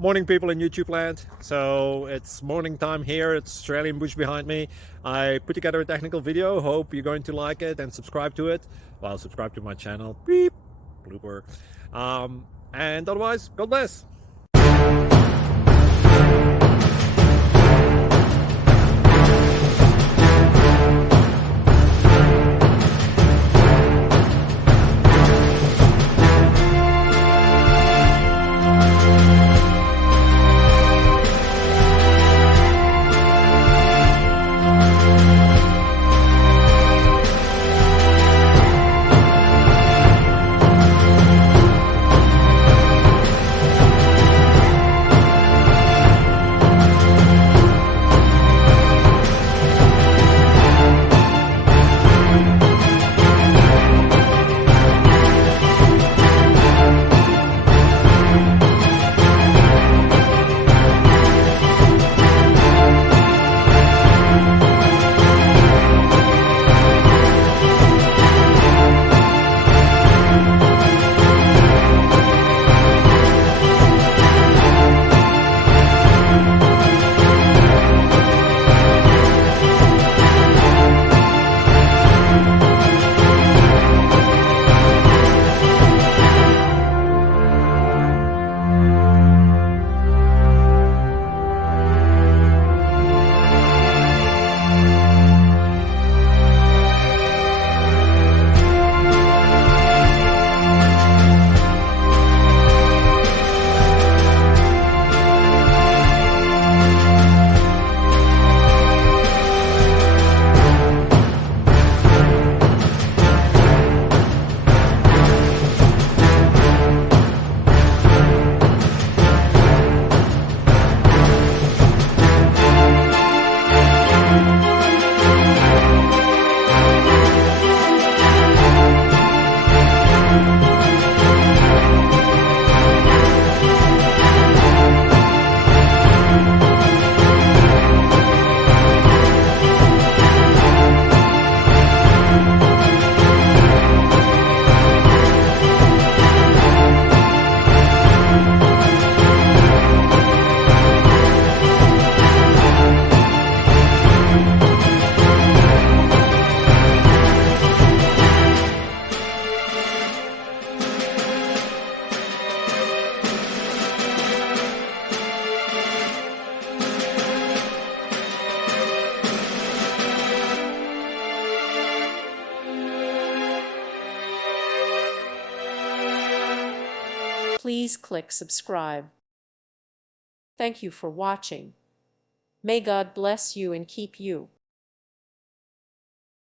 Morning, people in YouTube land. So it's morning time here. It's Australian bush behind me. I put together a technical video. Hope you're going to like it and subscribe to it. Well, subscribe to my channel. Beep, blooper. And otherwise, God bless. Please click subscribe. Thank you for watching. May God bless you and keep you.